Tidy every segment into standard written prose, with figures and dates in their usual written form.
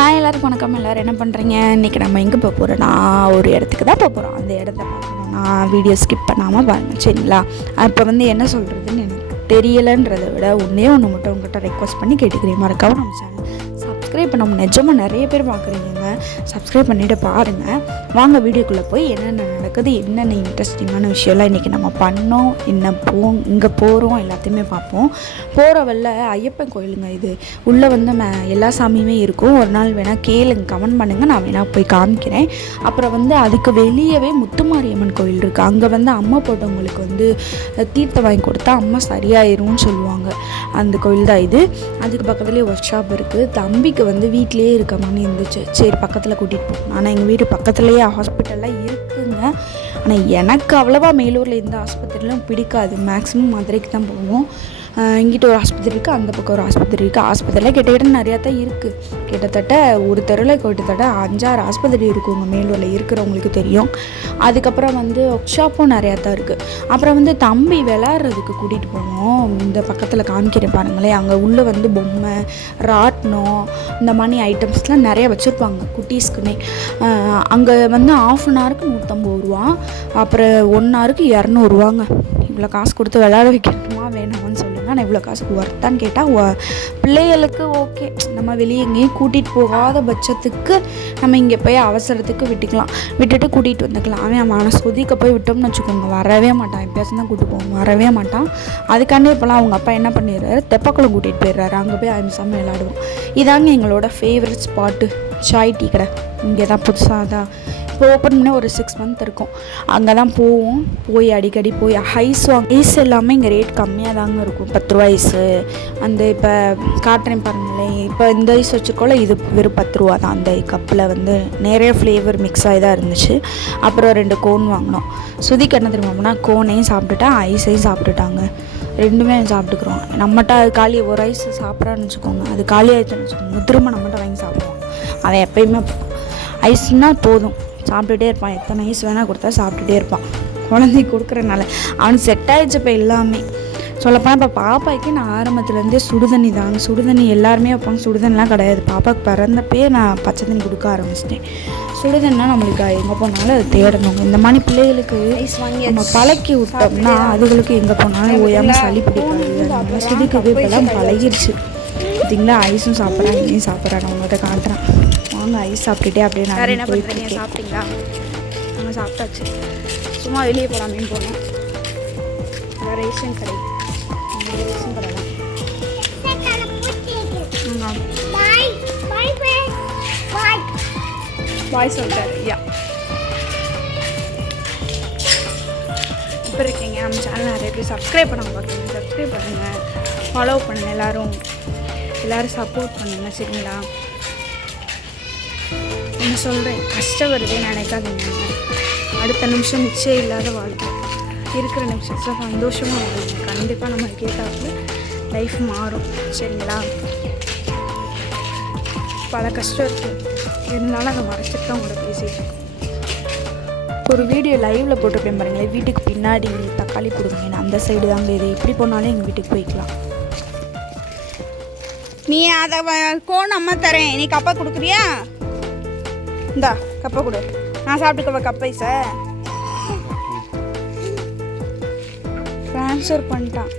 Hi எல்லாருக்கும் வணக்கம். எல்லோரும் என்ன பண்ணுறீங்க? இன்றைக்கி நம்ம எங்கே போக போகிறோன்னா ஒரு இடத்துக்கு தான் போக போகிறோம். அந்த இடத்த பார்க்கணுன்னா வீடியோ ஸ்கிப் பண்ணாமல் பாருங்கள், சரிங்களா? இப்போ என்ன சொல்கிறதுன்னு எனக்கு தெரியலைன்றதை விட ஒன்றே ஒன்று மட்டும் உங்கள்கிட்ட ரெக்வஸ்ட் பண்ணி கேட்டுக்கிறேன். மறக்காம நம்ம சேனல் சப்ஸ்கிரைப் பண்ண நிஜமாக நிறைய பேர் பார்க்குறீங்க. சப்ஸ்கிரைப் பண்ணிவிட்டு பாருங்கள். வாங்க வீடியோக்குள்ளே போய் என்னென்ன நடக்குது, என்னென்ன இன்ட்ரெஸ்டிங்கான விஷயம்லாம் இன்றைக்கி நம்ம பண்ணோம், இங்கே போகிறோம் எல்லாத்தையுமே பார்ப்போம். போகிற வழில ஐயப்பன் கோயிலுங்க இது. உள்ளே எல்லா சாமியுமே இருக்கும். ஒரு நாள் வேணால் கேளுங்க, கமெண்ட் பண்ணுங்கள், நான் வேணால் போய் காமிக்கிறேன். அப்புறம் அதுக்கு வெளியவே முத்துமாரியம்மன் கோயில் இருக்குது. அங்கே அம்மா போட்டவங்களுக்கு தீர்த்தம் வாங்கி கொடுத்தா அம்மா சரியாயிரும்னு சொல்லுவாங்க. அந்த கோயில் தான் இது. அதுக்கு பக்கத்துலேயே ஒர்க் ஷாப் இருக்குது. தம்பிக்கு வீட்டிலேயே இருக்க மாதிரி இருந்துச்சு. சரி பக்கத்தில் கூட்டிகிட்டு போகணும். ஆனால் எங்கள் வீட்டு பக்கத்துலேயே ஹாஸ்பிட்டல்லாம் இருக்குங்க. ஆனால் எனக்கு அவ்வளோவா மேலூரில் எந்த ஆஸ்பத்திரியிலும் பிடிக்காது. மேக்ஸிமம் மதுரைக்கு தான் போவோம். இங்கிட்ட ஒரு ஆஸ்பத்திரி இருக்குது, அந்த பக்கம் ஒரு ஆஸ்பத்திரி இருக்குது. ஆஸ்பத்திரியில் கிட்டத்தட்ட நிறையா தான் இருக்குது. கிட்டத்தட்ட ஒரு தெருவில் கிட்டத்தட்ட 5-6 ஆஸ்பத்திரி இருக்குங்க மேலூரில், இருக்கிறவங்களுக்கு தெரியும். அதுக்கப்புறம் ஒர்க் ஷாப்பும் நிறையா தான் இருக்குது. அப்புறம் தம்பி விளாட்றதுக்கு கூட்டிகிட்டு போவோம். இந்த பக்கத்தில் காமிக்கிறேன் பாருங்களேன். அங்கே உள்ளே பொம்மை, ராட்னம், இந்த மாதிரி ஐட்டம்ஸ்லாம் நிறையா வச்சுருப்பாங்க குட்டீஸ்க்குன்னே. அங்கே 1/2 ஹவருக்கு 150 ரூபா, அப்புறம் 1 ஹவருக்கு 200 ரூபாங்க. இவ்வளோ காசு கொடுத்து விளையாட வைக்கணுமா வேணாமான்னு சொல்லுங்கள். ஆனால் இவ்வளோ காசுக்கு ஒர்த்தான்னு கேட்டால் பிள்ளைகளுக்கு ஓகே. நம்ம வெளியே எங்கேயும் கூட்டிகிட்டு போகாத பட்சத்துக்கு நம்ம இங்கே போய் அவசரத்துக்கு விட்டுட்டு கூட்டிகிட்டு வந்துக்கலாம். அவனை சொதிக்க போய் விட்டோம்னு வச்சுக்கோங்க, வரவே மாட்டான். எப்பயாச்சும் தான் கூப்பிட்டு போவோம், வரவே மாட்டான். அதுக்காண்டே இப்போலாம் அவங்க அப்பா என்ன பண்ணிடுறாரு, தெப்பக்குளம் கூட்டிகிட்டு போயிடுறாரு. அங்கே போய் 5 நிமிஷம் விளையாடுவோம். இதாங்க எங்களோட ஃபேவரட் ஸ்பாட்டு, சாய் டீ கடை. இங்கே தான் புதுசாக தான் இப்போ ஓப்பன் பண்ணி ஒரு 6 மந்த் இருக்கும். அங்கே தான் போவோம். அடிக்கடி போய் ஐஸ் எல்லாமே இங்கே ரேட் கம்மியாக தாங்க இருக்கும். 10 ரூபா ஐஸு. இப்போ காட்டுறேன் பாருங்களேன். இப்போ இந்த ஐஸ் வச்சுருக்கோம்ல, இது வெறும் 10 ரூபா தான். அந்த கப்பில் நிறைய ஃப்ளேவர் மிக்ஸ் ஆகி தான் இருந்துச்சு. அப்புறம் 2 கோன் வாங்கினோம். சுதிக்கு என்ன தெரியுமாம்னா, கோனையும் சாப்பிட்டுட்டா, ஐஸையும் சாப்பிட்டுட்டாங்க. 2மே சாப்பிட்டுக்குறோம். நம்மகிட்ட அது காலி ஒரு ஐஸ் சாப்பிட்றான்னு வச்சுக்கோங்க, அது காலி ஆகிடுச்சுன்னு வச்சுக்கோங்க, திரும்ப நம்மகிட்ட வாங்கி சாப்பிடுவோம். அவன் எப்பயுமே ஐஸ்னால் போதும் சாப்பிட்டுட்டே இருப்பான். எத்தனை ஐஸ் வேணால் கொடுத்தா சாப்பிட்டுட்டே இருப்பான். குழந்தைக்கு கொடுக்குறனால அவனுக்கு செட் ஆகிடுச்சு. இப்போ எல்லாமே சொல்லப்போனால் இப்போ பாப்பாய்க்கு நான் ஆரம்பத்துலேருந்தே சுடுதண்ணி தாங்க. சுடுதண்ணி எல்லாருமே வைப்பாங்க, சுடுதண்ணிலாம் கிடையாது. பாப்பாவுக்கு பிறந்தப்பே நான் பச்சை தண்ணி கொடுக்க ஆரம்பிச்சிட்டேன். சுடுதண்ணினா நம்மளுக்கு எங்கே போனாலும் அது தேடணும். இந்த மாதிரி பிள்ளைகளுக்கு நம்ம பழக்கி விட்டோம்னா அதுகளுக்கு எங்கே போனாலும் ஓயாமல் சளி பிடிக்காது. அதனால சுடுக்குது இப்போலாம் பழகிடுச்சு. பார்த்தீங்களா, ஐஸும் சாப்பிட்றான், இங்கேயும் சாப்பிட்றான். அவங்கள்ட்ட காட்டுறான். வாங்க ஐஸ் சாப்பிட்டுட்டே அப்படியே நான் என்ன பண்ணுறீங்க? சாப்பிட்டீங்களா? நாங்கள் சாப்பிட்டாச்சு. சும்மா வெளியே போகலாமே போனோம். ரேஷன் கடை, ரேஷன் கடை தான். பாய் சொல்லிட்டாரு. யா இப்போ இருக்கீங்க. நம்ம சேனல் நிறைய பேர் சப்ஸ்கிரைப் பண்ண பார்க்குறீங்க. சப்ஸ்கிரைப் பண்ணுங்கள், ஃபாலோ பண்ணுங்கள். எல்லோரும் சப்போர்ட் பண்ணுங்கள், சரிங்களா? என்ன சொல்கிறேன், கஷ்டம் வருதே நினைக்காதீங்க. அடுத்த நிமிஷம் நிச்சயம் இல்லாத வாழ்க்கை. இருக்கிற நிமிஷத்தில் சந்தோஷமாக வாழ்க்கை. கண்டிப்பாக நம்ம கேட்டாப்புல லைஃப் மாறும், சரிங்களா? பல கஷ்டம் இருக்குது, இருந்தாலும் அதை மறைச்சிட்டு தான் உங்களை பேசிட்டு ஒரு வீடியோ லைவில் போட்டுருப்பேன் பாருங்களேன். வீட்டுக்கு பின்னாடி தக்காளி கொடுங்க, அந்த சைடு தாங்க. இது எப்படி போனாலும் எங்கள் வீட்டுக்கு போய்க்கலாம். நீ அதை கோன் அம்மா தரேன், நீ கப்பை கொடுக்குறியா? இந்தா கப்பை கொடு, நான் சாப்பிட்டுக்கவா கப்பை. சார் ட்ரான்ஸ்ஃபர் பண்ணிட்டான்.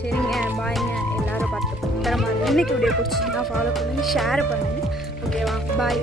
சரிங்க, பாய்ங்க. எல்லோரும் பார்த்து பத்திரமா. இன்னைக்கு வீடியோ பிடிச்சிங்கன்னா ஃபாலோ பண்ணுங்கள், ஷேர் பண்ணுங்கள். ஓகேவா? பாய்.